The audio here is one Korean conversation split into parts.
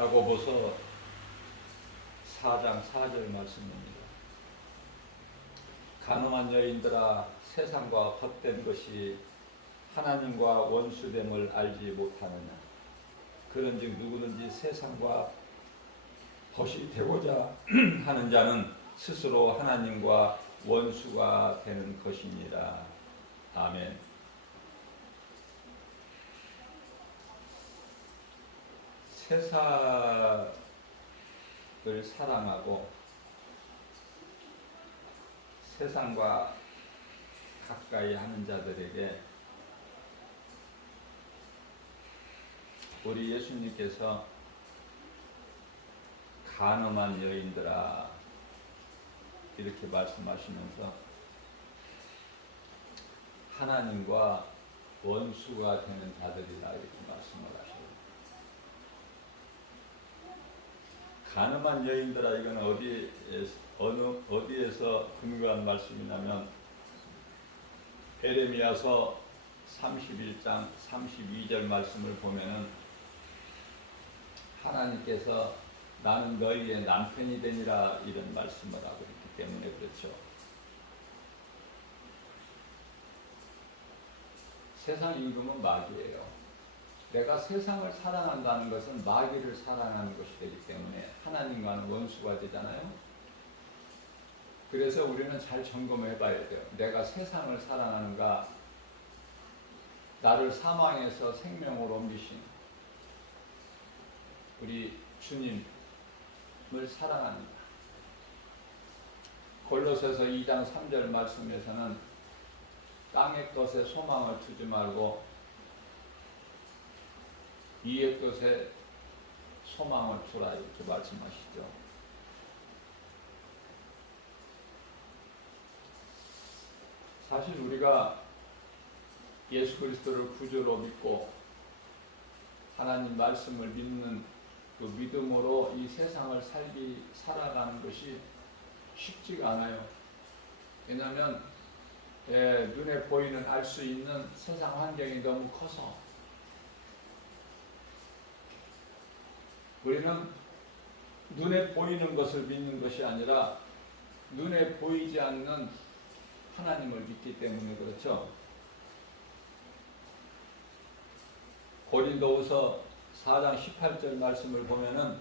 야고보서 4장 4절 말씀입니다. 간음한 여인들아, 세상과 헛된 것이 하나님과 원수됨을 알지 못하느냐. 그런즉 누구든지 세상과 벗이 되고자 하는 자는 스스로 하나님과 원수가 되는 것이니라. 아멘. 세상을 사랑하고 세상과 가까이 하는 자들에게 우리 예수님께서 간음한 여인들아 이렇게 말씀하시면서 하나님과 원수가 되는 자들이라 이렇게 말씀을 하셔요. 간음한 여인들아, 이건 어디에서 근거한 말씀이냐면 에레미야서 31장 32절 말씀을 보면은 하나님께서 나는 너희의 남편이 되니라 이런 말씀을 하고 있기 때문에 그렇죠. 세상 임금은 마귀예요. 내가 세상을 사랑한다는 것은 마귀를 사랑하는 것이 되기 때문에 하나님과는 원수가 되잖아요. 그래서 우리는 잘 점검해 봐야 돼요. 내가 세상을 사랑하는가, 나를 사망에서 생명으로 옮기신 우리 주님을 사랑합니다. 골로새서 2장 3절 말씀에서는 땅의 것에 소망을 두지 말고 위의 것에 소망을 두라 이렇게 말씀하시죠. 사실 우리가 예수 그리스도를 구주로 믿고 하나님 말씀을 믿는 그 믿음으로 이 세상을 살아가는 것이 쉽지가 않아요. 왜냐하면 눈에 보이는 알 수 있는 세상 환경이 너무 커서 우리는 눈에 보이는 것을 믿는 것이 아니라 눈에 보이지 않는 하나님을 믿기 때문에 그렇죠. 고린도후서 4장 18절 말씀을 보면은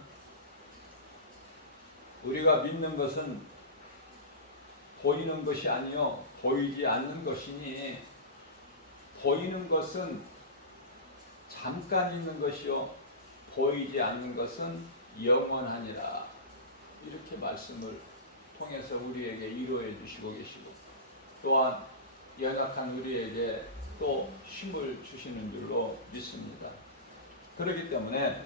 우리가 믿는 것은 보이는 것이 아니요 보이지 않는 것이니 보이는 것은 잠깐 있는 것이요 보이지 않는 것은 영원하니라 이렇게 말씀을 통해서 우리에게 위로해 주시고 계시고 또한 연약한 우리에게 또 힘을 주시는 줄로 믿습니다. 그렇기 때문에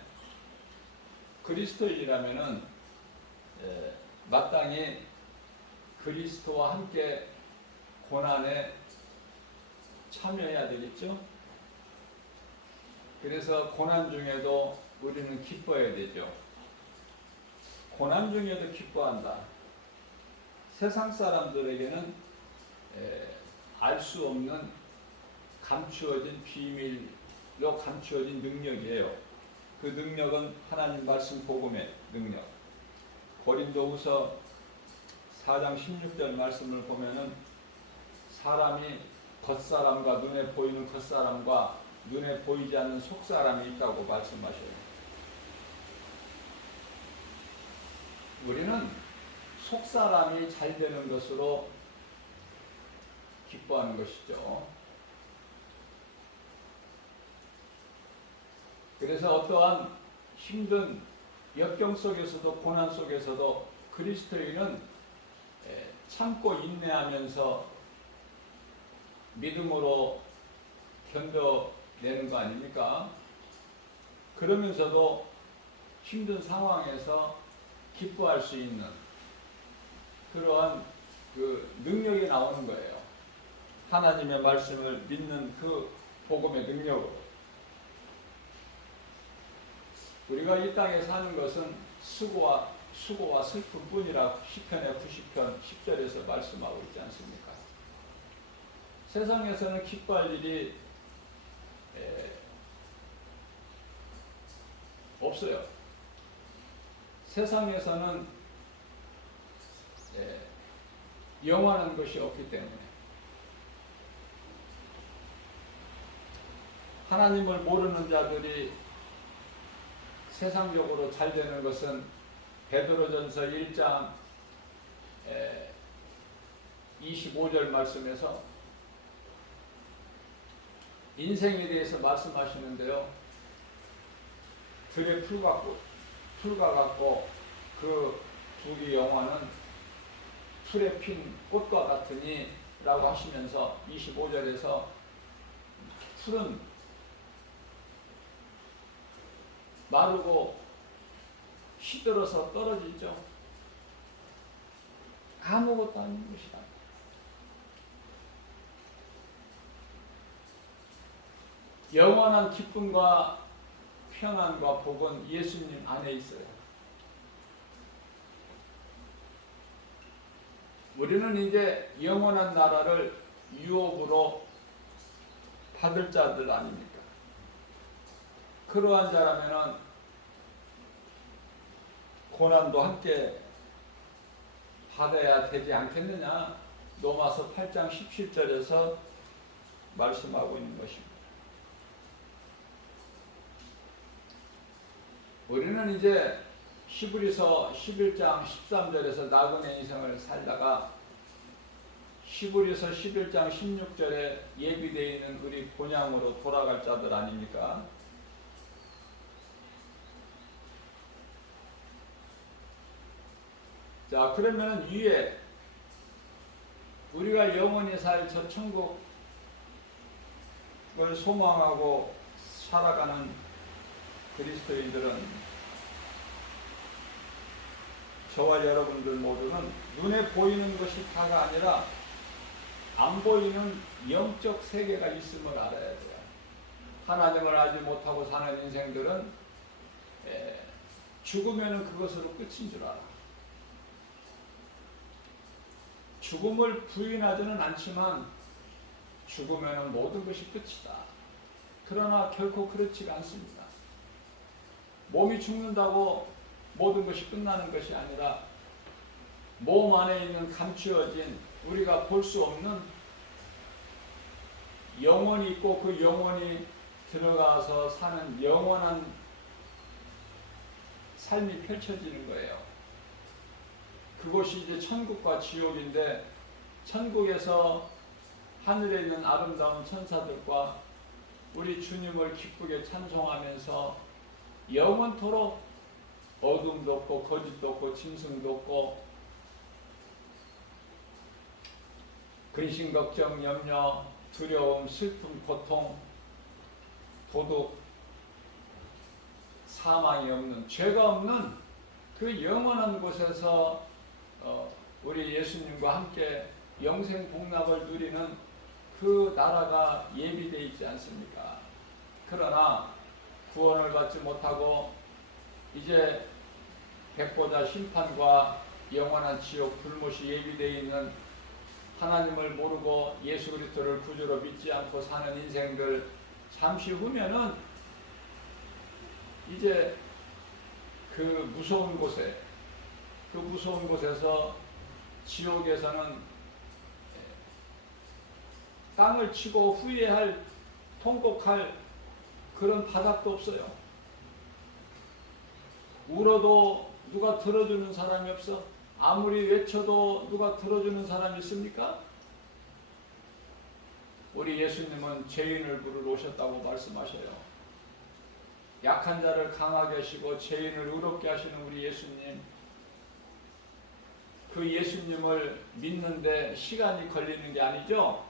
그리스도인이라면은 마땅히 그리스도와 함께 고난에 참여해야 되겠죠. 그래서 고난 중에도 우리는 기뻐해야 되죠. 고난 중에도 기뻐한다. 세상 사람들에게는 알 수 없는 감추어진 비밀로 감추어진 능력이에요. 그 능력은 하나님 말씀 복음의 능력. 고린도후서 4장 16절 말씀을 보면은 사람이 겉사람과 눈에 보이는 겉사람과 눈에 보이지 않는 속사람이 있다고 말씀하셔요. 우리는 속사람이 잘 되는 것으로 기뻐하는 것이죠. 그래서 어떠한 힘든 역경 속에서도 고난 속에서도 그리스도인은 참고 인내하면서 믿음으로 견뎌내는 거 아닙니까? 그러면서도 힘든 상황에서 기뻐할 수 있는 그러한 그 능력이 나오는 거예요. 하나님의 말씀을 믿는 그 복음의 능력으로. 우리가 이 땅에 사는 것은 수고와 슬픔뿐이라 시편의 90편 10절에서 말씀하고 있지 않습니까? 세상에서는 기뻐할 일이 없어요. 세상에서는 영원한 것이 없기 때문에 하나님을 모르는 자들이 세상적으로 잘 되는 것은 베드로전서 1장 25절 말씀에서 인생에 대해서 말씀하시는데요. 들의 풀과 같고 그 두기 영화는 풀에 핀 꽃과 같으니 라고 하시면서 25절에서 풀은 마르고 시들어서 떨어지죠. 아무것도 아닌 것이다. 영원한 기쁨과 평안과 복은 예수님 안에 있어요. 우리는 이제 영원한 나라를 유업으로 받을 자들 아닙니까? 그러한 자라면은 고난도 함께 받아야 되지 않겠느냐? 로마서 8장 17절에서 말씀하고 있는 것입니다. 우리는 이제 히브리서 11장 13절에서 나그네 인생을 살다가 히브리서 11장 16절에 예비되어 있는 우리 본향으로 돌아갈 자들 아닙니까? 자, 그러면 위에 우리가 영원히 살 저 천국을 소망하고 살아가는 그리스도인들은 저와 여러분들 모두는 눈에 보이는 것이 다가 아니라 안 보이는 영적 세계가 있음을 알아야 돼요. 하나님을 알지 못하고 사는 인생들은 죽으면 그것으로 끝인 줄 알아. 죽음을 부인하지는 않지만 죽으면 모든 것이 끝이다. 그러나 결코 그렇지가 않습니다. 몸이 죽는다고 모든 것이 끝나는 것이 아니라 몸 안에 있는 감추어진 우리가 볼 수 없는 영혼이 있고 그 영혼이 들어가서 사는 영원한 삶이 펼쳐지는 거예요. 그것이 이제 천국과 지옥인데 천국에서 하늘에 있는 아름다운 천사들과 우리 주님을 기쁘게 찬송하면서 영원토록 어둠도 없고 거짓도 없고 짐승도 없고 근심 걱정 염려 두려움 슬픔 고통 도둑 사망이 없는 죄가 없는 그 영원한 곳에서 우리 예수님과 함께 영생 복락을 누리는 그 나라가 예비되어 있지 않습니까? 그러나 구원을 받지 못하고 이제 백보자 심판과 영원한 지옥 불못이 예비되어 있는 하나님을 모르고 예수 그리스도를 구주로 믿지 않고 사는 인생들 잠시 후면은 이제 그 무서운 곳에서 지옥에서는 땅을 치고 후회할 통곡할 그런 바닥도 없어요. 울어도 누가 들어주는 사람이 없어. 아무리 외쳐도 누가 들어주는 사람이 있습니까? 우리 예수님은 죄인을 부르러 오셨다고 말씀하셔요. 약한 자를 강하게 하시고 죄인을 의롭게 하시는 우리 예수님, 그 예수님을 믿는데 시간이 걸리는 게 아니죠.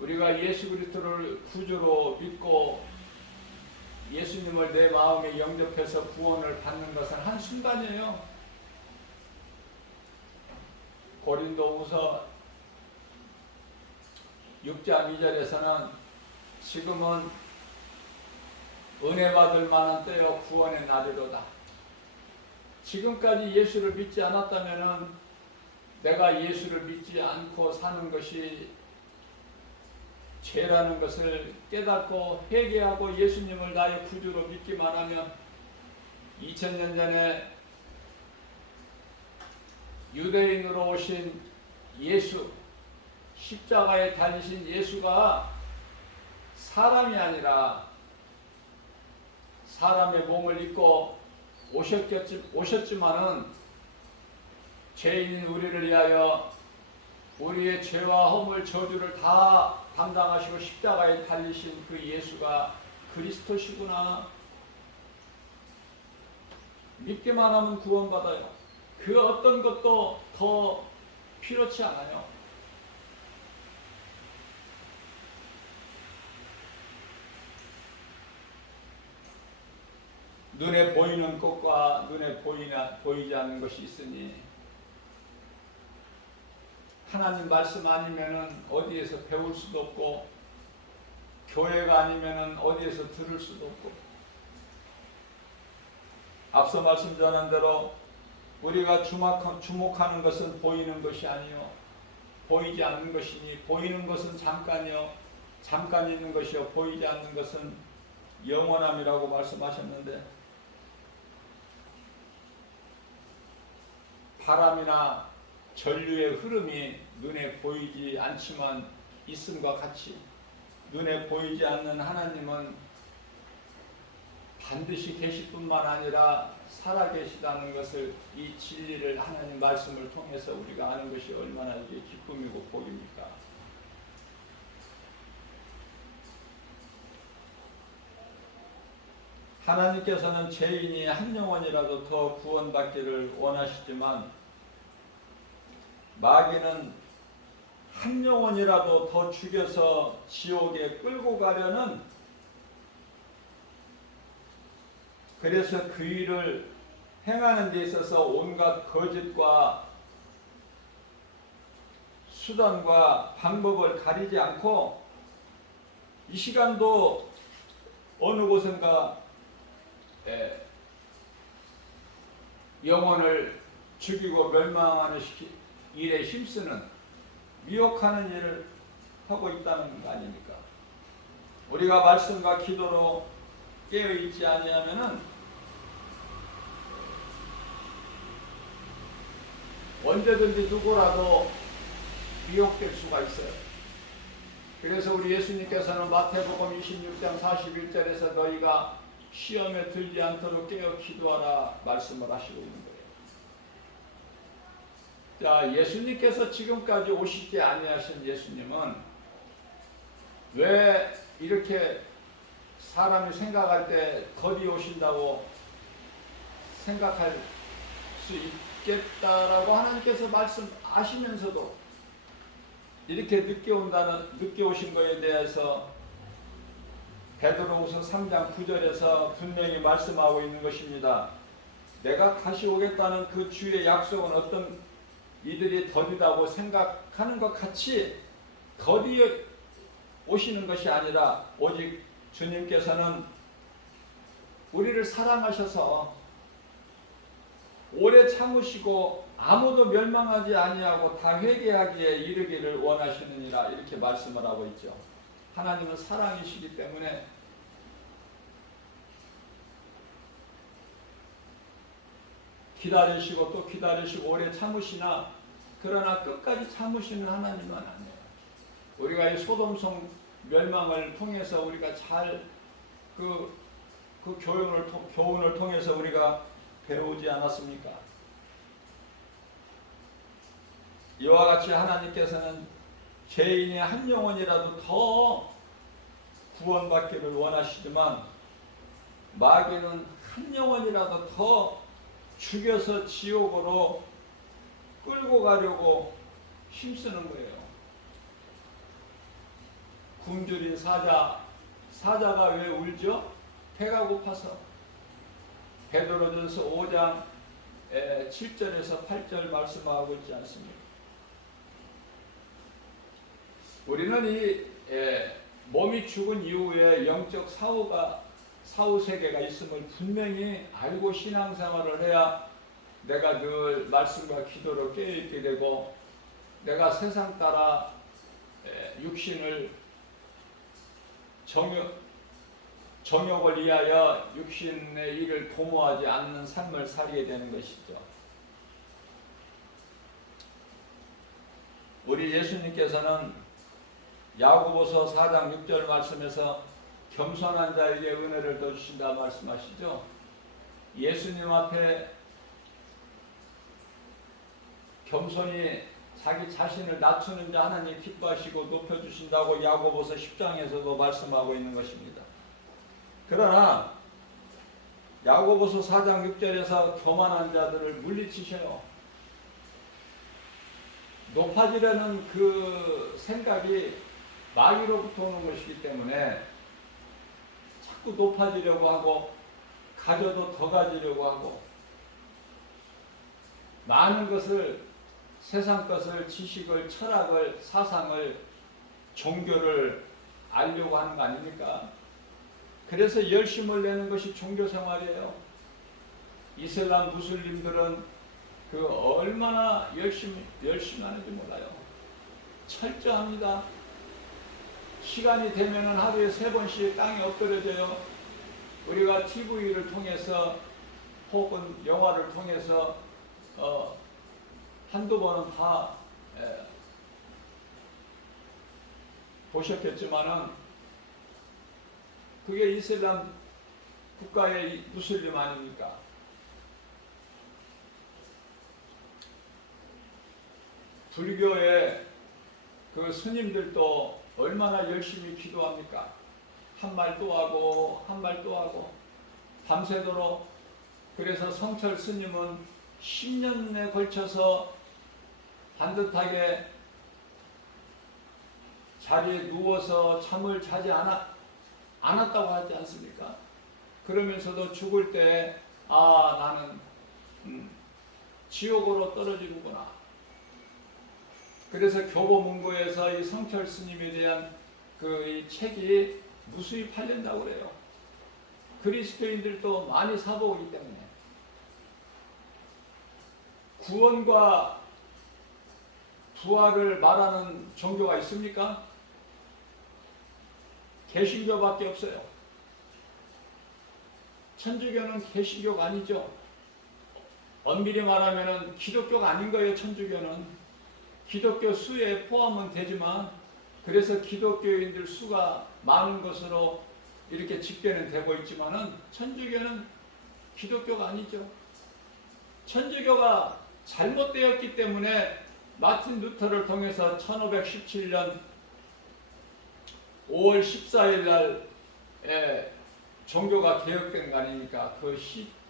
우리가 예수 그리스도를 구주로 믿고 예수님을 내 마음에 영접해서 구원을 받는 것은 한순간이에요. 고린도후서 6장 2절에서는 지금은 은혜 받을 만한 때여 구원의 날이로다. 지금까지 예수를 믿지 않았다면 내가 예수를 믿지 않고 사는 것이 죄라는 것을 깨닫고 회개하고 예수님을 나의 구주로 믿기만 하면 2000년 전에 유대인으로 오신 예수, 십자가에 달리신 예수가 사람이 아니라 사람의 몸을 입고 오셨지만은 죄인인 우리를 위하여 우리의 죄와 허물 저주를 다 담당하시고 십자가에 달리신 그 예수가 그리스도시구나. 믿기만 하면 구원받아요. 그 어떤 것도 더 필요치 않아요. 눈에 보이는 것과 눈에 보이지 않는 것이 있으니 하나님 말씀 아니면은 어디에서 배울 수도 없고 교회가 아니면은 어디에서 들을 수도 없고 앞서 말씀 전한 대로 우리가 주목하는 것은 보이는 것이 아니요 보이지 않는 것이니 보이는 것은 잠깐이요 잠깐 있는 것이요 보이지 않는 것은 영원함이라고 말씀하셨는데 바람이나 전류의 흐름이 눈에 보이지 않지만 있음과 같이 눈에 보이지 않는 하나님은 반드시 계실 뿐만 아니라 살아계시다는 것을 이 진리를 하나님 말씀을 통해서 우리가 아는 것이 얼마나 이게 기쁨이고 복입니까? 하나님께서는 죄인이 한 영혼이라도 더 구원받기를 원하시지만 마귀는 한 영혼이라도 더 죽여서 지옥에 끌고 가려는 그래서 그 일을 행하는 데 있어서 온갖 거짓과 수단과 방법을 가리지 않고 이 시간도 어느 곳은가 영혼을 죽이고 멸망하는 일에 힘쓰는 미혹하는 일을 하고 있다는 거 아닙니까? 우리가 말씀과 기도로 깨어있지 아니하면은 언제든지 누구라도 미혹될 수가 있어요. 그래서 우리 예수님께서는 마태복음 26장 41절에서 너희가 시험에 들지 않도록 깨어 기도하라 말씀을 하시고 있는 거예요. 자, 예수님께서 지금까지 오시지 아니하신 예수님은 왜 이렇게 사람이 생각할 때 더디 오신다고 생각할 수 있겠다라고 하나님께서 말씀하시면서도 이렇게 늦게 오신 것에 대해서 베드로후서 3장 9절에서 분명히 말씀하고 있는 것입니다. 내가 다시 오겠다는 그 주의 약속은 어떤 이들이 더디다고 생각하는 것 같이 더디 오시는 것이 아니라 오직 주님께서는 우리를 사랑하셔서 오래 참으시고 아무도 멸망하지 아니하고 다 회개하기에 이르기를 원하시느니라 이렇게 말씀을 하고 있죠. 하나님은 사랑이시기 때문에 기다리시고 또 기다리시고 오래 참으시나 그러나 끝까지 참으시는 하나님은 아니에요. 우리가 이 소돔성 멸망을 통해서 우리가 잘 그 교훈을 통해서 우리가 배우지 않았습니까? 이와 같이 하나님께서는 죄인의 한 영혼이라도 더 구원받기를 원하시지만 마귀는 한 영혼이라도 더 죽여서 지옥으로 끌고 가려고 힘쓰는 거예요. 굶주린 사자가 왜 울죠? 배가 고파서. 베드로전서 5장 7절에서 8절 말씀하고 있지 않습니까? 우리는 이 몸이 죽은 이후에 영적 사후 세계가 있음을 분명히 알고 신앙생활을 해야 내가 늘 말씀과 기도로 깨어있게 되고 내가 세상 따라 육신을 정욕을 위하여 육신의 일을 도모하지 않는 삶을 살게 되는 것이죠. 우리 예수님께서는 야고보서 4장 6절 말씀에서 겸손한 자에게 은혜를 더 주신다 말씀하시죠. 예수님 앞에 겸손히 자기 자신을 낮추는 자 하나님 기뻐하시고 높여주신다고 야고보서 10장에서도 말씀하고 있는 것입니다. 그러나 야고보서 4장 6절에서 교만한 자들을 물리치셔요. 높아지려는 그 생각이 마귀로부터 오는 것이기 때문에 자꾸 높아지려고 하고 가져도 더 가지려고 하고 많은 것을 세상 것을 지식을 철학을 사상을 종교를 알려고 하는 거 아닙니까? 그래서 열심을 내는 것이 종교 생활이에요. 이슬람 무슬림들은 그 얼마나 열심히 하는지 몰라요. 철저합니다. 시간이 되면은 하루에 3번씩 땅에 엎드려져요. 우리가 TV를 통해서 혹은 영화를 통해서 한두 번은 다 보셨겠지만은 그게 이슬람 국가의 무슬림 아닙니까? 불교의 그 스님들도 얼마나 열심히 기도합니까? 한 말 또 하고 한 말 또 하고 밤새도록. 그래서 성철 스님은 10년에 걸쳐서 반듯하게 자리에 누워서 잠을 자지 않았다고 하지 않습니까? 그러면서도 죽을 때 나는 지옥으로 떨어지는구나. 그래서 교보문고에서 이 성철 스님에 대한 이 책이 무수히 팔린다고 그래요. 그리스도인들도 많이 사보기 때문에. 구원과 부활을 말하는 종교가 있습니까? 개신교밖에 없어요. 천주교는 개신교가 아니죠. 엄밀히 말하면 기독교가 아닌 거예요. 천주교는 기독교 수에 포함은 되지만, 그래서 기독교인들 수가 많은 것으로 이렇게 집계는 되고 있지만은 천주교는 기독교가 아니죠. 천주교가 잘못되었기 때문에 마틴 루터를 통해서 1517년 5월 14일 날 종교가 개혁된 거 아닙니까? 그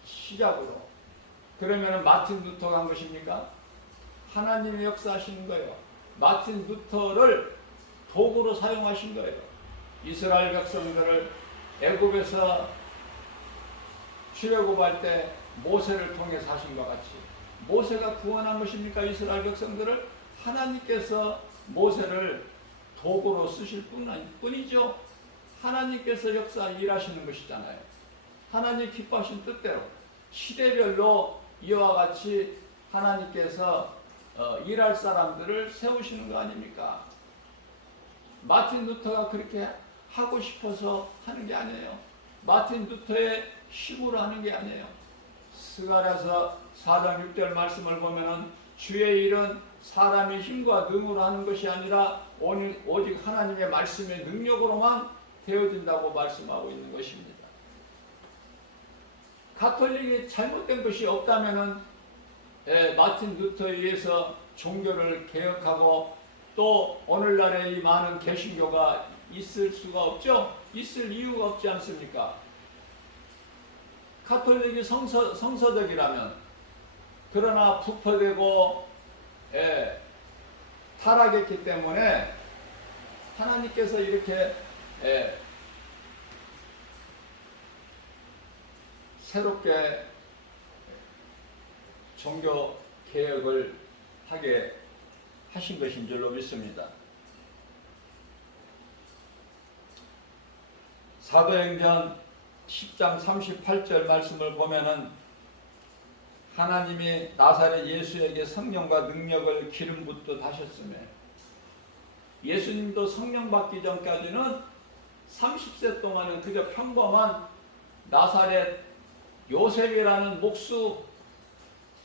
시작으로. 그러면 마틴 루터가 한 것입니까? 하나님의 역사하시는 거예요. 마틴 루터를 도구로 사용하신 거예요. 이스라엘 백성들을 애굽에서 출애굽할 때 모세를 통해서 하신 것 같이, 모세가 구원한 것입니까? 이스라엘 백성들을 하나님께서 모세를 도구로 쓰실 뿐이죠. 하나님께서 역사 일하시는 것이잖아요. 하나님 기뻐하신 뜻대로 시대별로 이와 같이 하나님께서 일할 사람들을 세우시는 거 아닙니까? 마틴 루터가 그렇게 하고 싶어서 하는 게 아니에요. 마틴 루터의 힘으로 하는 게 아니에요. 스가랴서 4장 6절 말씀을 보면은 주의 일은 사람의 힘과 능으로 하는 것이 아니라 오직 하나님의 말씀의 능력으로만 되어진다고 말씀하고 있는 것입니다. 가톨릭이 잘못된 것이 없다면은 마틴 루터에 의해서 종교를 개혁하고 또 오늘날의 이 많은 개신교가 있을 수가 없죠. 있을 이유가 없지 않습니까? 가톨릭이 성서적이라면, 그러나 부패되고 타락했기 때문에 하나님께서 이렇게 새롭게 종교 개혁을 하게 하신 것인 줄로 믿습니다. 사도행전 10장 38절 말씀을 보면은 하나님이 나사렛 예수에게 성령과 능력을 기름 붓듯 하셨으며, 예수님도 성령 받기 전까지는 30세 동안은 그저 평범한 나사렛 요셉이라는 목수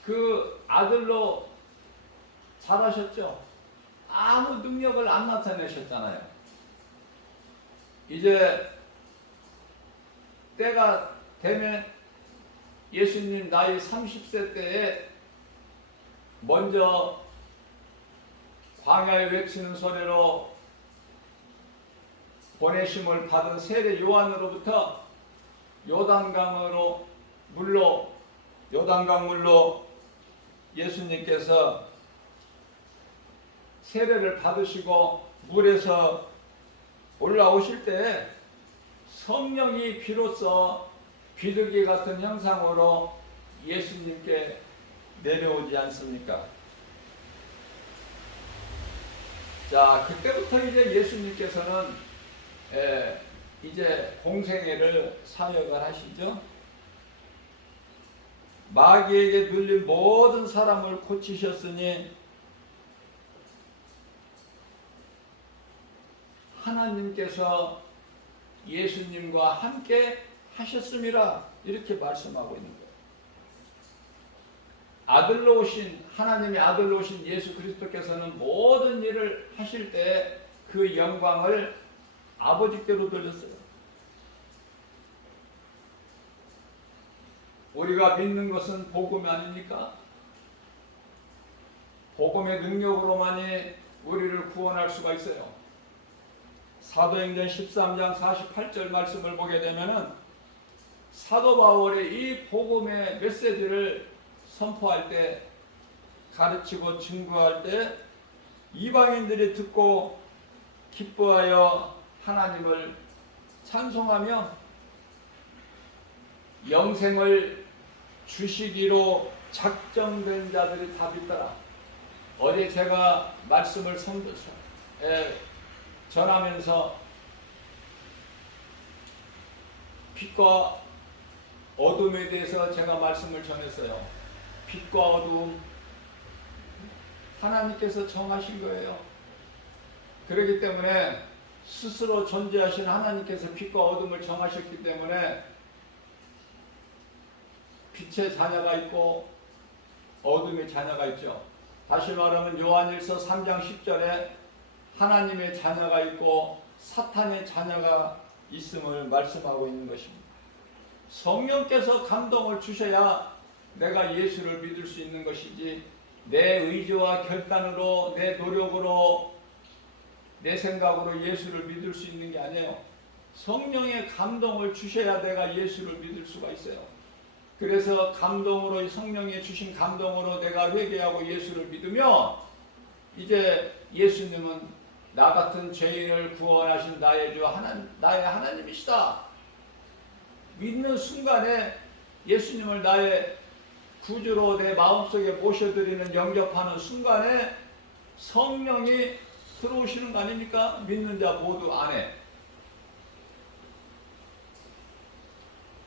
그 아들로 자라셨죠. 아무 능력을 안 나타내셨잖아요. 이제 때가 되면 예수님 나이 30세 때에 먼저 광야에 외치는 소리로 보내심을 받은 세례 요한으로부터 요단강 물로 예수님께서 세례를 받으시고 물에서 올라오실 때 성령이 비로소 비둘기 같은 형상으로 예수님께 내려오지 않습니까? 자, 그때부터 이제 예수님께서는 이제 공생애를 사역을 하시죠. 마귀에게 눌린 모든 사람을 고치셨으니 하나님께서 예수님과 함께 하셨음이라 이렇게 말씀하고 있는 거예요. 아들로 오신 하나님의 아들로 오신 예수 그리스도께서는 모든 일을 하실 때 그 영광을 아버지께로 돌렸어요. 우리가 믿는 것은 복음이 아닙니까? 복음의 능력으로만이 우리를 구원할 수가 있어요. 사도행전 13장 48절 말씀을 보게 되면은 사도 바울의 이 복음의 메시지를 선포할 때, 가르치고 증거할 때 이방인들이 듣고 기뻐하여 하나님을 찬송하며 영생을 주시기로 작정된 자들이 다 믿더라. 어제 제가 말씀을 전하면서 빛과 어둠에 대해서 제가 말씀을 전했어요. 빛과 어둠 하나님께서 정하신 거예요. 그렇기 때문에 스스로 존재하신 하나님께서 빛과 어둠을 정하셨기 때문에 빛의 자녀가 있고 어둠의 자녀가 있죠. 다시 말하면 요한일서 3장 10절에 하나님의 자녀가 있고 사탄의 자녀가 있음을 말씀하고 있는 것입니다. 성령께서 감동을 주셔야 내가 예수를 믿을 수 있는 것이지, 내 의지와 결단으로, 내 노력으로, 내 생각으로 예수를 믿을 수 있는 게 아니에요. 성령의 감동을 주셔야 내가 예수를 믿을 수가 있어요. 그래서 감동으로, 성령이 주신 감동으로 내가 회개하고 예수를 믿으며, 이제 예수님은 나 같은 죄인을 구원하신 나의 주 나의 하나님이시다. 믿는 순간에 예수님을 나의 구주로 내 마음속에 모셔드리는, 영접하는 순간에 성령이 들어오시는 거 아닙니까? 믿는 자 모두 안에.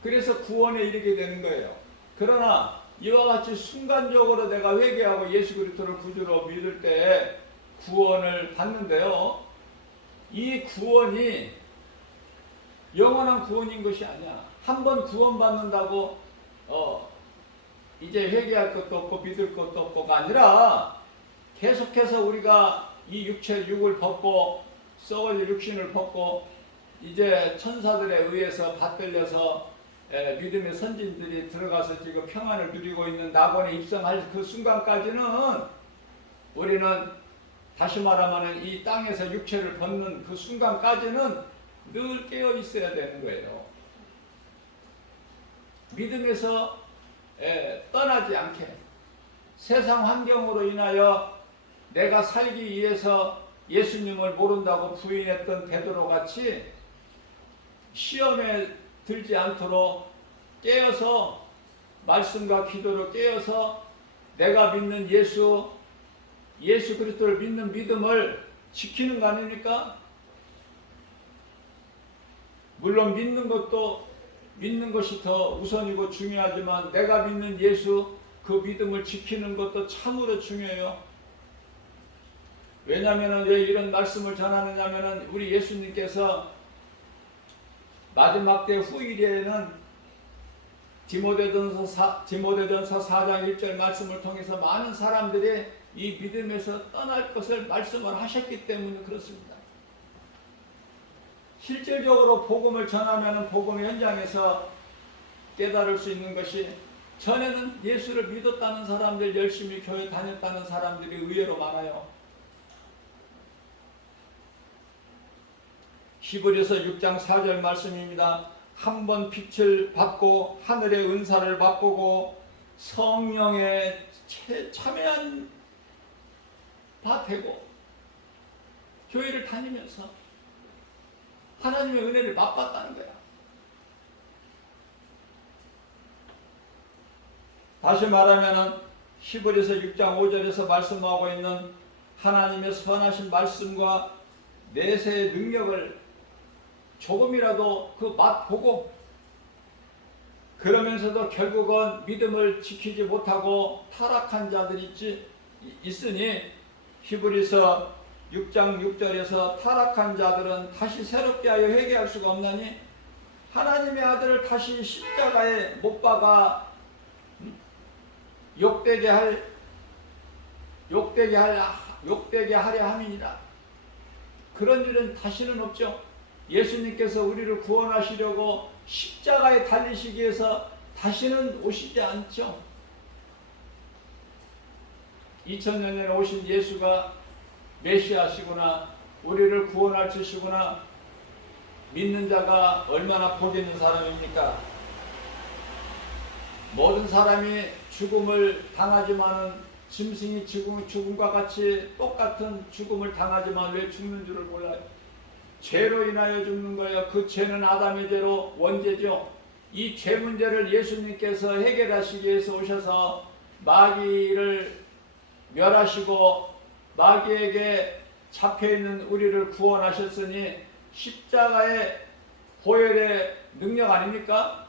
그래서 구원에 이르게 되는 거예요. 그러나 이와 같이 순간적으로 내가 회개하고 예수 그리스도를 구주로 믿을 때 구원을 받는데요. 이 구원이 영원한 구원인 것이 아니야. 한번 구원받는다고 이제 회개할 것도 없고 믿을 것도 없고가 아니라 계속해서 우리가 이 육을 벗고 썩을 육신을 벗고 이제 천사들에 의해서 받들려서 믿음의 선진들이 들어가서 지금 평안을 누리고 있는 낙원에 입성할 그 순간까지는 우리는, 다시 말하면 이 땅에서 육체를 벗는 그 순간까지는 늘 깨어 있어야 되는 거예요. 믿음에서 떠나지 않게, 세상 환경으로 인하여 내가 살기 위해서 예수님을 모른다고 부인했던 베드로 같이 시험에 들지 않도록 깨어서, 말씀과 기도로 깨어서 내가 믿는 예수 그리스도를 믿는 믿음을 지키는 거 아닙니까? 물론 믿는 것이 더 우선이고 중요하지만 내가 믿는 예수, 그 믿음을 지키는 것도 참으로 중요해요. 왜냐하면 왜 이런 말씀을 전하느냐면, 우리 예수님께서 마지막 때 후일에는 디모데전서 4장 1절 말씀을 통해서 많은 사람들이 이 믿음에서 떠날 것을 말씀을 하셨기 때문에 그렇습니다. 실질적으로 복음을 전하면 복음의 현장에서 깨달을 수 있는 것이, 전에는 예수를 믿었다는 사람들, 열심히 교회 다녔다는 사람들이 의외로 많아요. 히브리서 6장 4절 말씀입니다. 한 번 빛을 받고 하늘의 은사를 맛보고 성령에 참여한 바 되고, 교회를 다니면서 하나님의 은혜를 맛봤다는 거야. 다시 말하면 히브리서 6장 5절에서 말씀하고 있는 하나님의 선하신 말씀과 내세의 능력을 조금이라도 그 맛보고, 그러면서도 결국은 믿음을 지키지 못하고 타락한 자들이 있으니, 히브리서 6장 6절에서 타락한 자들은 다시 새롭게 하여 회개할 수가 없나니 하나님의 아들을 다시 십자가에 못 박아 욕되게 하려 함이니라. 그런 일은 다시는 없죠. 예수님께서 우리를 구원하시려고 십자가에 달리시기 위해서 다시는 오시지 않죠. 2000년 전에 오신 예수가 메시아시구나, 우리를 구원할 주시구나 믿는 자가 얼마나 복 있는 사람입니까? 모든 사람이 죽음을 당하지만은, 짐승이 죽음과 같이 똑같은 죽음을 당하지만 왜 죽는 줄을 몰라요. 죄로 인하여 죽는 거예요. 그 죄는 아담의 죄로 원죄죠. 이 죄 문제를 예수님께서 해결하시기 위해서 오셔서 마귀를 멸하시고 마귀에게 잡혀있는 우리를 구원하셨으니 십자가의 보혈의 능력 아닙니까?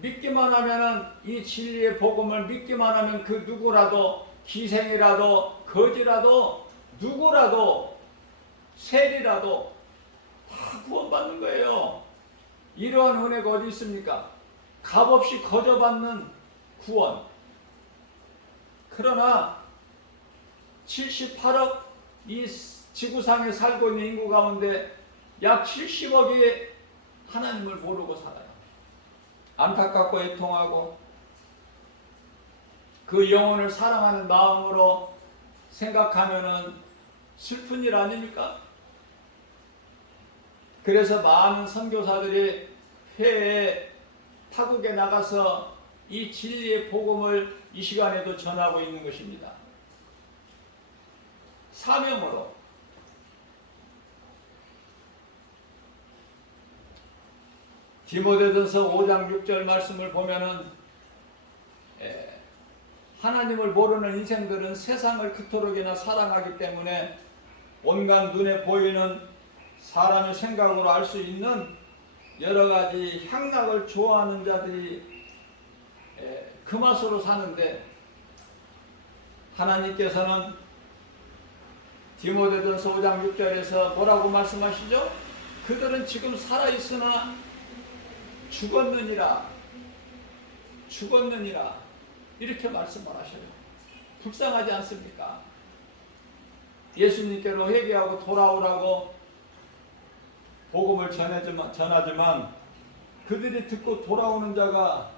믿기만 하면은, 이 진리의 복음을 믿기만 하면 그 누구라도, 기생이라도 거지라도 누구라도 세리라도 다 구원받는 거예요. 이러한 은혜가 어디 있습니까? 값없이 거저받는 구원. 그러나 78억 이 지구상에 살고 있는 인구 가운데 약 70억이 하나님을 모르고 살아요. 안타깝고 애통하고 그 영혼을 사랑하는 마음으로 생각하면은 슬픈 일 아닙니까? 그래서 많은 선교사들이 해외 타국에 나가서 이 진리의 복음을 이 시간에도 전하고 있는 것입니다. 사명으로. 디모데전서 5장 6절 말씀을 보면은, 하나님을 모르는 인생들은 세상을 그토록이나 사랑하기 때문에 온갖 눈에 보이는 사람의 생각으로 알 수 있는 여러 가지 향락을 좋아하는 자들이 그 맛으로 사는데, 하나님께서는 디모데전서 5장 6절에서 뭐라고 말씀하시죠? 그들은 지금 살아있으나 죽었느니라 이렇게 말씀을 하셔요. 불쌍하지 않습니까? 예수님께로 회개하고 돌아오라고 복음을 전하지만 그들이 듣고 돌아오는 자가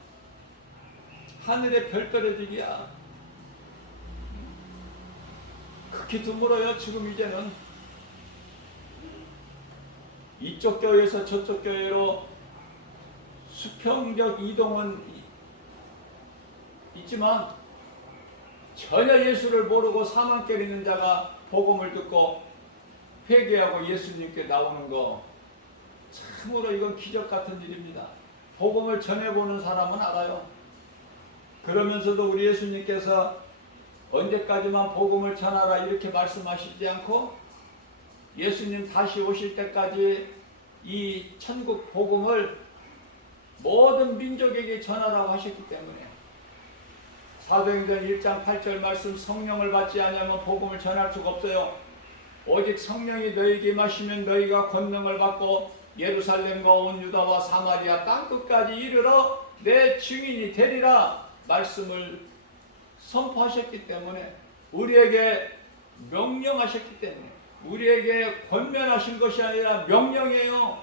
하늘의 별떨어지기야. 극히 드물어요. 지금 이제는 이쪽 교회에서 저쪽 교회로 수평적 이동은 있지만 전혀 예수를 모르고 사망결 자가 복음을 듣고 회개하고 예수님께 나오는 거, 참으로 이건 기적 같은 일입니다. 복음을 전해보는 사람은 알아요. 그러면서도 우리 예수님께서 언제까지만 복음을 전하라 이렇게 말씀하시지 않고, 예수님 다시 오실 때까지 이 천국 복음을 모든 민족에게 전하라고 하셨기 때문에, 사도행전 1장 8절 말씀, 성령을 받지 아니하면 복음을 전할 수가 없어요. 오직 성령이 너희에게 임하시면 너희가 권능을 받고 예루살렘과 온 유다와 사마리아 땅끝까지 이르러 내 증인이 되리라 말씀을 선포하셨기 때문에 우리에게 명령하셨기 때문에, 우리에게 권면하신 것이 아니라 명령이에요.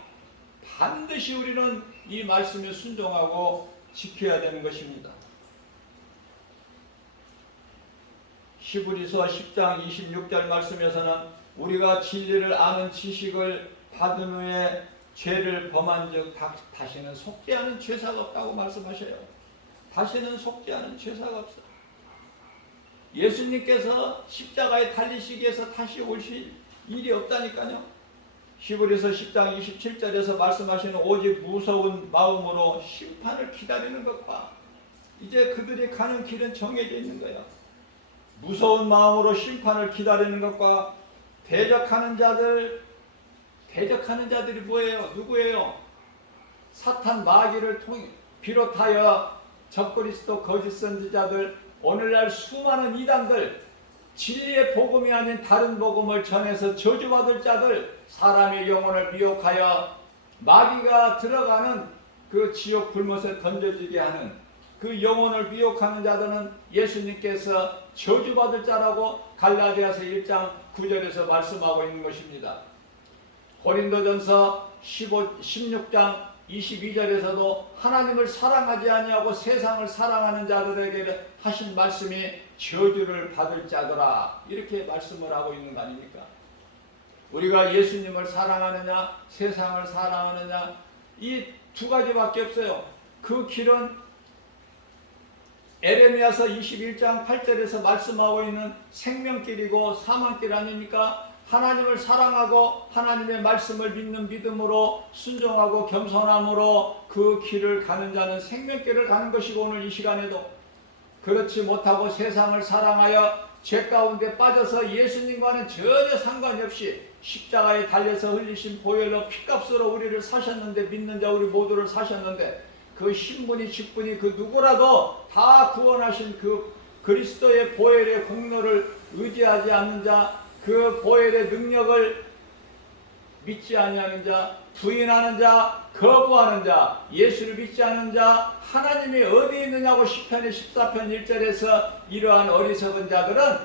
반드시 우리는 이 말씀에 순종하고 지켜야 되는 것입니다. 히브리서 10장 26절 말씀에서는 우리가 진리를 아는 지식을 받은 후에 죄를 범한 즉 다시는 속지 않은 죄사가 없다고 말씀하셔요. 다시는 속지 않은 죄사가 없어요. 예수님께서 십자가에 달리시기 위해서 다시 오실 일이 없다니까요. 히브리서 10장 27절에서 말씀하시는 오직 무서운 마음으로 심판을 기다리는 것과, 이제 그들이 가는 길은 정해져 있는 거예요. 무서운 마음으로 심판을 기다리는 것과 대적하는 자들이 뭐예요? 누구예요? 사탄 마귀를 비롯하여 적그리스도 거짓 선지자들, 오늘날 수많은 이단들, 진리의 복음이 아닌 다른 복음을 전해서 저주받을 자들, 사람의 영혼을 미혹하여 마귀가 들어가는 그 지옥 불못에 던져지게 하는 그 영혼을 미혹하는 자들은 예수님께서 저주받을 자라고 갈라디아서 1장 9절에서 말씀하고 있는 것입니다. 고린도전서 16장 22절에서도 하나님을 사랑하지 아니하고 세상을 사랑하는 자들에게 하신 말씀이 저주를 받을 자더라, 이렇게 말씀을 하고 있는 거 아닙니까? 우리가 예수님을 사랑하느냐 세상을 사랑하느냐, 이 두 가지밖에 없어요. 그 길은 에레미야서 21장 8절에서 말씀하고 있는 생명길이고 사망길 아닙니까? 하나님을 사랑하고 하나님의 말씀을 믿는 믿음으로 순종하고 겸손함으로 그 길을 가는 자는 생명길을 가는 것이고, 오늘 이 시간에도 그렇지 못하고 세상을 사랑하여 죄 가운데 빠져서 예수님과는 전혀 상관이 없이 십자가에 달려서 흘리신 보혈로 피값으로 우리를 사셨는데, 믿는 자 우리 모두를 사셨는데, 그 신분이 직분이 그 누구라도 다 구원하신 그 그리스도의 보혈의 공로를 의지하지 않는 자, 그 보혈의 능력을 믿지 아니하는 자, 부인하는 자, 거부하는 자, 예수를 믿지 않는 자, 하나님이 어디 있느냐고 시편의 14편 1절에서 이러한 어리석은 자들은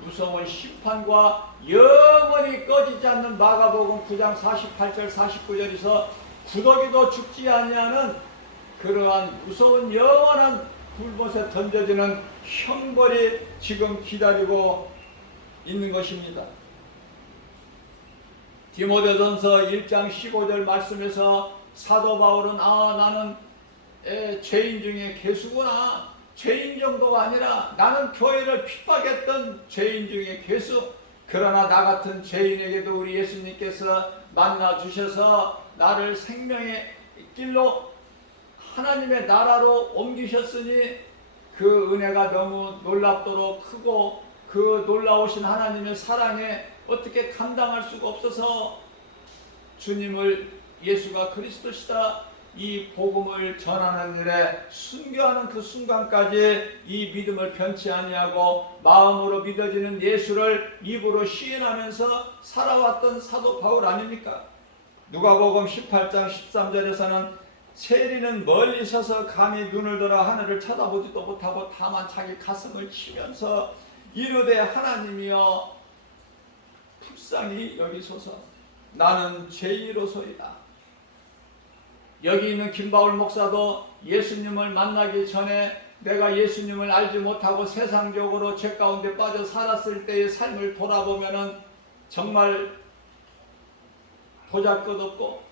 무서운 심판과 영원히 꺼지지 않는 마가복음 9장 48절 49절에서 구더기도 죽지 아니하는 그러한 무서운 영원한 불못에 던져지는 형벌이 지금 기다리고 있는 것입니다. 디모데전서 1장 15절 말씀에서 사도 바울은 나는 죄인 중에 괴수구나, 죄인 정도가 아니라 나는 교회를 핍박했던 죄인 중에 괴수, 그러나 나 같은 죄인에게도 우리 예수님께서 만나 주셔서 나를 생명의 길로 하나님의 나라로 옮기셨으니 그 은혜가 너무 놀랍도록 크고, 그 놀라우신 하나님의 사랑에 어떻게 감당할 수가 없어서 주님을, 예수가 그리스도시다, 이 복음을 전하는 일에 순교하는 그 순간까지 이 믿음을 변치 아니하고 마음으로 믿어지는 예수를 입으로 시인하면서 살아왔던 사도 바울 아닙니까? 누가복음 18장 13절에서는 세리는 멀리 서서 감히 눈을 들어 하늘을 쳐다보지도 못하고 다만 자기 가슴을 치면서 이르되 하나님이여 불쌍히 여기소서, 나는 죄인이로소이다. 여기 있는 김바울 목사도 예수님을 만나기 전에 내가 예수님을 알지 못하고 세상적으로 죄 가운데 빠져 살았을 때의 삶을 돌아보면은 정말 보잘것없고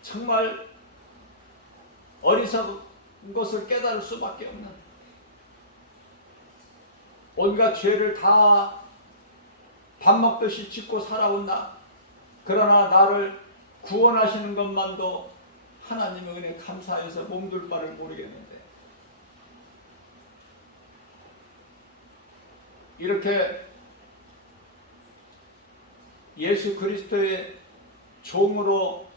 정말 어리석은 것을 깨달을 수밖에 없는, 온갖 죄를 다 밥 먹듯이 짓고 살아온다. 그러나 나를 구원하시는 것만도 하나님의 은혜 감사해서 몸둘 바를 모르겠는데, 이렇게 예수 그리스도의 종으로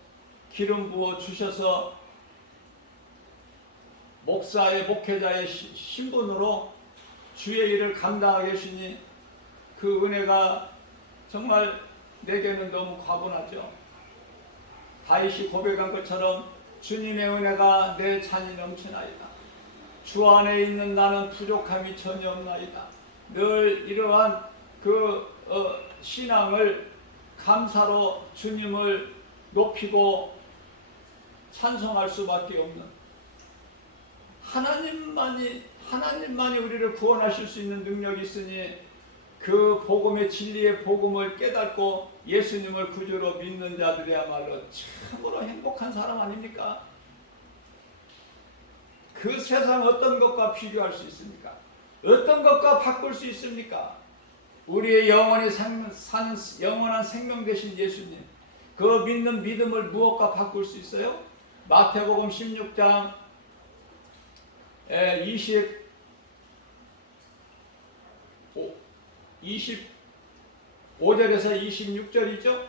기름 부어 주셔서 목사의 목회자의 신분으로 주의 일을 감당하게 하시니 그 은혜가 정말 내게는 너무 과분하죠. 다윗이 고백한 것처럼 주님의 은혜가 내 잔이 넘치나이다. 주 안에 있는 나는 부족함이 전혀 없나이다. 늘 이러한 신앙을 감사로 주님을 높이고 찬송할 수밖에 없는, 하나님만이 우리를 구원하실 수 있는 능력이 있으니 그 복음의 진리의 복음을 깨닫고 예수님을 구주로 믿는 자들이야말로 참으로 행복한 사람 아닙니까? 그 세상 어떤 것과 비교할 수 있습니까? 어떤 것과 바꿀 수 있습니까? 우리의 영원한 생명 되신 예수님, 그 믿는 믿음을 무엇과 바꿀 수 있어요? 마태복음 16장 25절에서 26절이죠.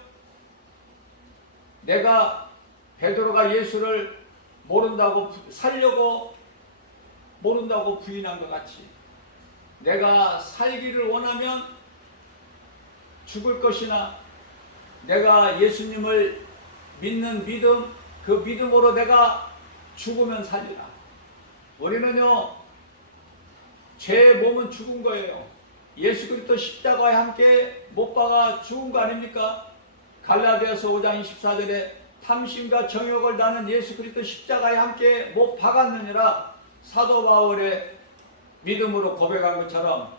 베드로가 예수를 살려고 모른다고 부인한 것 같이, 내가 살기를 원하면 죽을 것이나 내가 예수님을 믿는 믿음, 그 믿음으로 내가 죽으면 살리라. 우리는요, 죄의 몸은 죽은 거예요. 예수 그리스도 십자가에 함께 못 박아 죽은 거 아닙니까? 갈라디아서 5장 24절에 탐심과 정욕을 나는 예수 그리스도 십자가에 함께 못 박았느니라 사도 바울의 믿음으로 고백한 것처럼,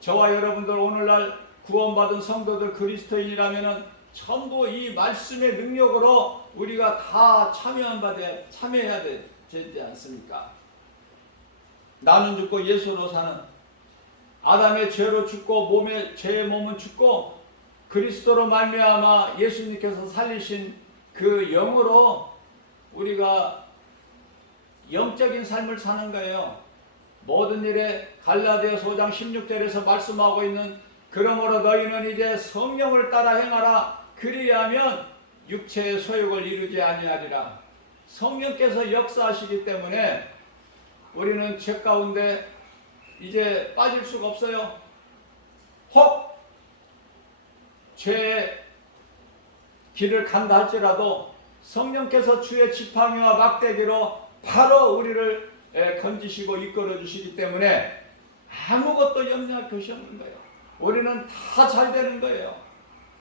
저와 여러분들 오늘날 구원받은 성도들 그리스도인이라면 전부 이 말씀의 능력으로 우리가 다 참여해야 되지 않습니까? 나는 죽고 예수로 사는, 아담의 죄로 죽고 죄의 몸은 죽고 그리스도로 말미암아 예수님께서 살리신 그 영으로 우리가 영적인 삶을 사는 거예요. 모든 일에 갈라디아서 5장 16절에서 말씀하고 있는, 그러므로 너희는 이제 성령을 따라 행하라. 그리하면 육체의 소욕을 이루지 아니하리라. 성령께서 역사하시기 때문에 우리는 죄 가운데 이제 빠질 수가 없어요. 혹 죄의 길을 간다 할지라도 성령께서 주의 지팡이와 막대기로 바로 우리를 건지시고 이끌어 주시기 때문에 아무것도 염려할 것이 없는 거예요. 우리는 다 잘 되는 거예요.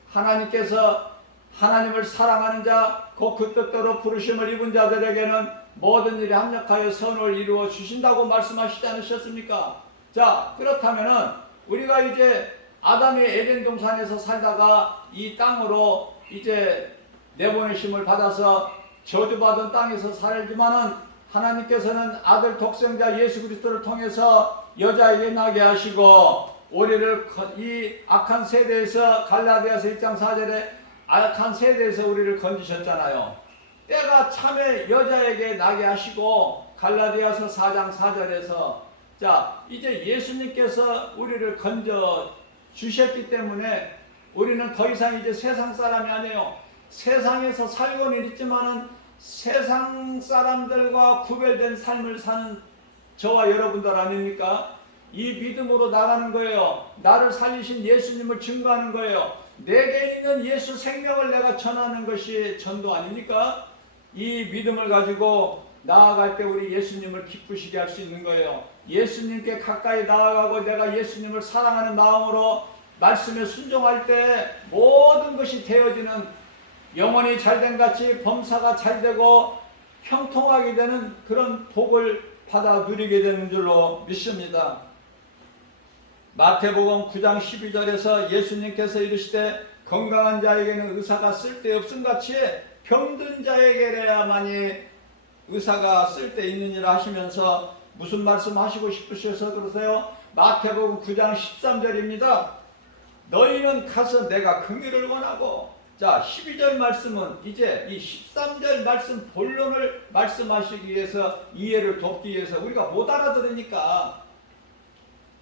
하나님께서 하나님을 사랑하는 자, 곧 그 뜻대로 부르심을 입은 자들에게는 모든 일에 합력하여 선을 이루어 주신다고 말씀하시지 않으셨습니까? 자, 그렇다면은 우리가 이제 아담의 에덴 동산에서 살다가 이 땅으로 이제 내보내심을 받아서 저주받은 땅에서 살지만은, 하나님께서는 아들 독생자 예수 그리스도를 통해서 여자에게 나게 하시고 우리를 이 악한 세대에서, 갈라디아서 1장 4절에 악한 세대에서 우리를 건지셨잖아요. 때가 참에 여자에게 나게 하시고, 갈라디아서 4장 4절에서 자, 이제 예수님께서 우리를 건져 주셨기 때문에 우리는 더 이상 이제 세상 사람이 아니에요. 세상에서 살고는 있지만은 세상 사람들과 구별된 삶을 사는 저와 여러분들 아닙니까? 이 믿음으로 나가는 거예요. 나를 살리신 예수님을 증거하는 거예요. 내게 있는 예수 생명을 내가 전하는 것이 전도 아닙니까? 이 믿음을 가지고 나아갈 때 우리 예수님을 기쁘시게 할 수 있는 거예요. 예수님께 가까이 나아가고 내가 예수님을 사랑하는 마음으로 말씀에 순종할 때 모든 것이 되어지는, 영혼이 잘된 같이 범사가 잘되고 형통하게 되는 그런 복을 받아 누리게 되는 줄로 믿습니다. 마태복음 9장 12절에서 예수님께서 이르시되 건강한 자에게는 의사가 쓸데없음 같이 병든 자에게야만이 의사가 쓸데있느니라 하시면서 무슨 말씀 하시고 싶으셔서 그러세요? 마태복음 9장 13절입니다. 너희는 가서 내가 긍휼을 원하고, 자 12절 말씀은 이제 이 13절 말씀 본론을 말씀하시기 위해서, 이해를 돕기 위해서 우리가 못 알아들으니까,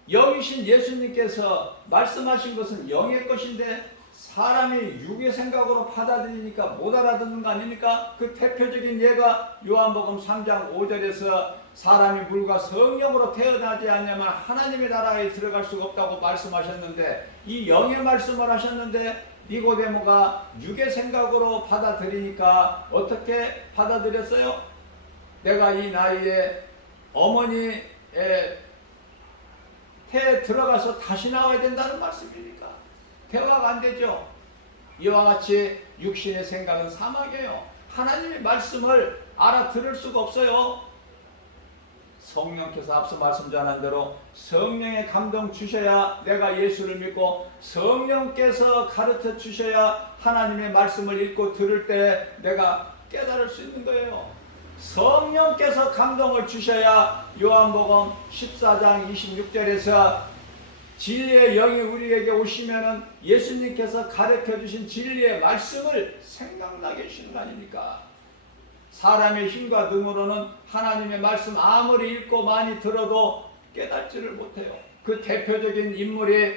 영이신 예수님께서 말씀하신 것은 영의 것인데 사람이 육의 생각으로 받아들이니까 못 알아듣는 거 아닙니까? 그 대표적인 예가 요한복음 3장 5절에서 사람이 물과 성령으로 태어나지 않으면 하나님의 나라에 들어갈 수가 없다고 말씀하셨는데, 이 영의 말씀을 하셨는데 니고데모가 육의 생각으로 받아들이니까 어떻게 받아들였어요? 내가 이 나이에 어머니의 태에 들어가서 다시 나와야 된다는 말씀입니까? 대화가 안 되죠. 이와 같이 육신의 생각은 사막이에요. 하나님의 말씀을 알아들을 수가 없어요. 성령께서 앞서 말씀 전한 대로 성령의 감동 주셔야 내가 예수를 믿고, 성령께서 가르쳐 주셔야 하나님의 말씀을 읽고 들을 때 내가 깨달을 수 있는 거예요. 성령께서 감동을 주셔야 요한복음 14장 26절에서 진리의 영이 우리에게 오시면은 예수님께서 가르쳐 주신 진리의 말씀을 생각나게 해주시는 거 아닙니까? 사람의 힘과 능으로는 하나님의 말씀 아무리 읽고 많이 들어도 깨닫지를 못해요. 그 대표적인 인물이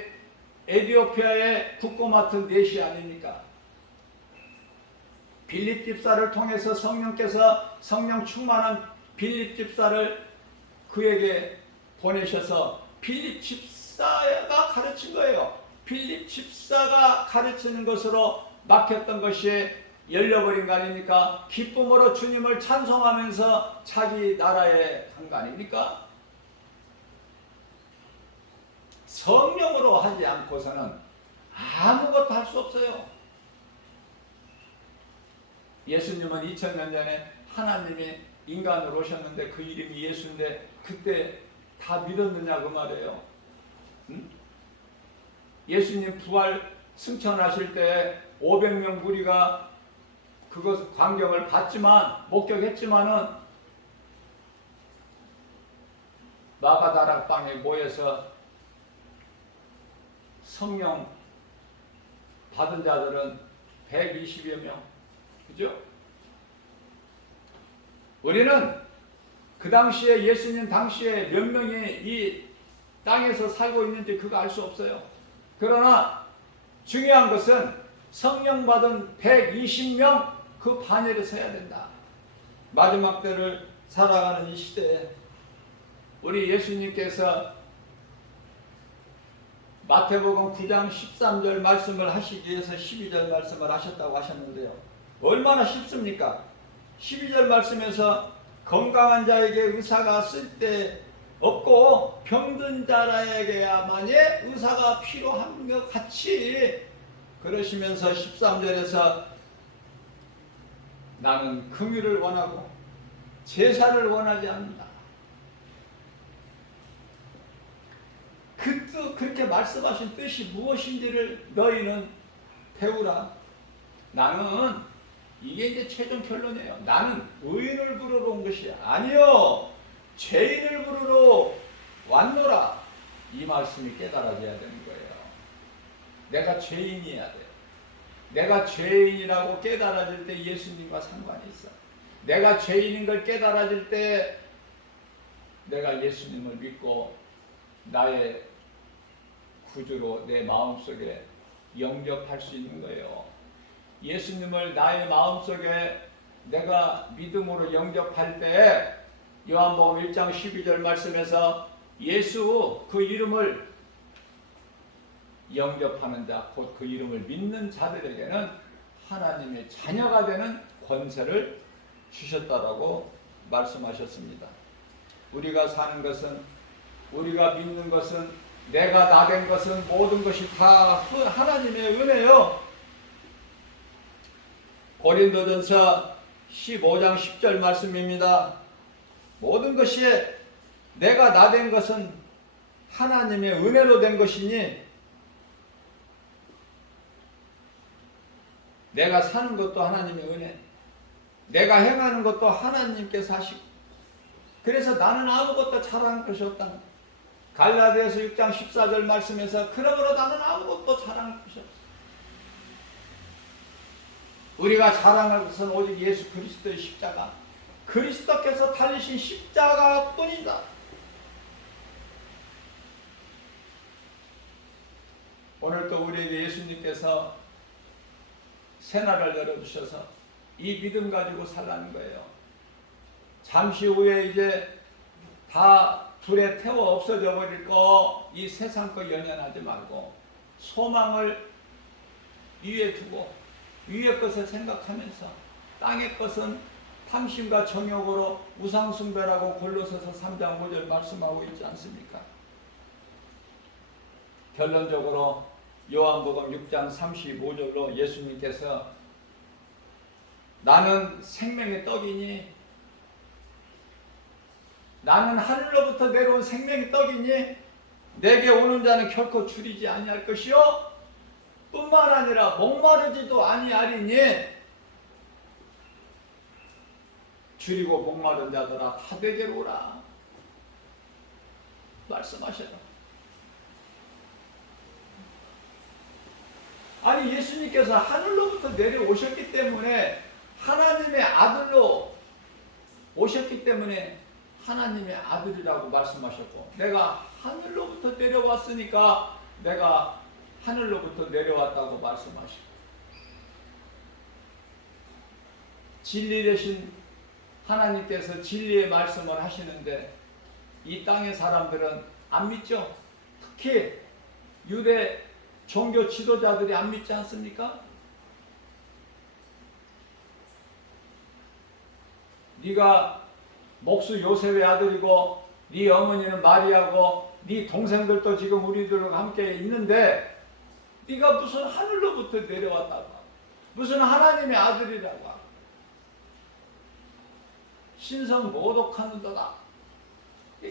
에티오피아의 국고 맡은 내시 아닙니까? 빌립 집사를 통해서 성령께서 성령 충만한 빌립 집사를 그에게 보내셔서 빌립 집사가 가르친 거예요. 빌립 집사가 가르치는 것으로 막혔던 것이 열려버린 거 아닙니까? 기쁨으로 주님을 찬송하면서 자기 나라에 간 거 아닙니까? 성령으로 하지 않고서는 아무것도 할 수 없어요. 예수님은 2000년 전에 하나님이 인간으로 오셨는데 그 이름이 예수인데 그때 다 믿었느냐 그 말이에요. 응? 예수님 부활 승천하실 때 500명 무리가 그것 광경을 봤지만, 목격했지만은 마가다락방에 모여서 성령 받은 자들은 120여 명. 그죠? 우리는 그 당시에 예수님 당시에 몇 명이 이 땅에서 살고 있는지 그거 알 수 없어요. 그러나 중요한 것은 성령 받은 120명 그 반열에 서야 된다. 마지막 때를 살아가는 이 시대에 우리 예수님께서 마태복음 9장 13절 말씀을 하시기 위해서 12절 말씀을 하셨다고 하셨는데요. 얼마나 쉽습니까? 12절 말씀에서 건강한 자에게 의사가 쓸데 없고 병든 자에게야만이 의사가 필요한 것 같이 그러시면서 13절에서 나는 긍휼을 원하고 제사를 원하지 않는다. 그렇게 말씀하신 뜻이 무엇인지를 너희는 배우라. 나는 이게 이제 최종 결론이에요. 나는 의인을 부르러 온 것이 아니요 죄인을 부르러 왔노라. 이 말씀이 깨달아져야 되는 거예요. 내가 죄인이어야 돼요. 내가 죄인이라고 깨달아질 때 예수님과 상관이 있어. 내가 죄인인 걸 깨달아질 때 내가 예수님을 믿고 나의 구주로 내 마음속에 영접할 수 있는 거예요. 예수님을 나의 마음속에 내가 믿음으로 영접할 때 요한복음 1장 12절 말씀에서 예수 그 이름을 영접하는 자, 곧 그 이름을 믿는 자들에게는 하나님의 자녀가 되는 권세를 주셨다라고 말씀하셨습니다. 우리가 사는 것은, 우리가 믿는 것은, 내가 나 된 것은 모든 것이 다 하나님의 은혜요. 고린도전서 15장 10절 말씀입니다. 모든 것이 내가 나 된 것은 하나님의 은혜로 된 것이니 내가 사는 것도 하나님의 은혜, 내가 행하는 것도 하나님께서 하시고, 그래서 나는 아무것도 자랑할 것이 없다. 갈라디아서 6장 14절 말씀에서 그러므로 나는 아무것도 자랑할 것이 없어. 우리가 자랑할 것은 오직 예수 그리스도의 십자가, 그리스도께서 달리신 십자가뿐이다. 오늘 또 우리에게 예수님께서 새날을 열어주셔서 이 믿음 가지고 살라는 거예요. 잠시 후에 이제 다 불에 태워 없어져 버릴 거, 이 세상 거 연연하지 말고 소망을 위에 두고 위의 것을 생각하면서 땅의 것은 탐심과 정욕으로 우상숭배라고 골로새서 3장 5절 말씀하고 있지 않습니까? 결론적으로 요한복음 6장 35절로 예수님께서 나는 생명의 떡이니, 나는 하늘로부터 내려온 생명의 떡이니 내게 오는 자는 결코 줄이지 아니할 것이요 뿐만 아니라 목마르지도 아니하리니 줄이고 목마른 자들아 다 내게로 오라 말씀하셔요. 아니 예수님께서 하늘로부터 내려오셨기 때문에 하나님의 아들로 오셨기 때문에 하나님의 아들이라고 말씀하셨고, 내가 하늘로부터 내려왔으니까 내가 하늘로부터 내려왔다고 말씀하시고, 진리 되신 하나님께서 진리의 말씀을 하시는데 이 땅의 사람들은 안 믿죠. 특히 유대 종교 지도자들이 안 믿지 않습니까? 네가 목수 요셉의 아들이고 네 어머니는 마리아고 네 동생들도 지금 우리들과 함께 있는데 네가 무슨 하늘로부터 내려왔다고, 무슨 하나님의 아들이라고, 신성 모독하는도다.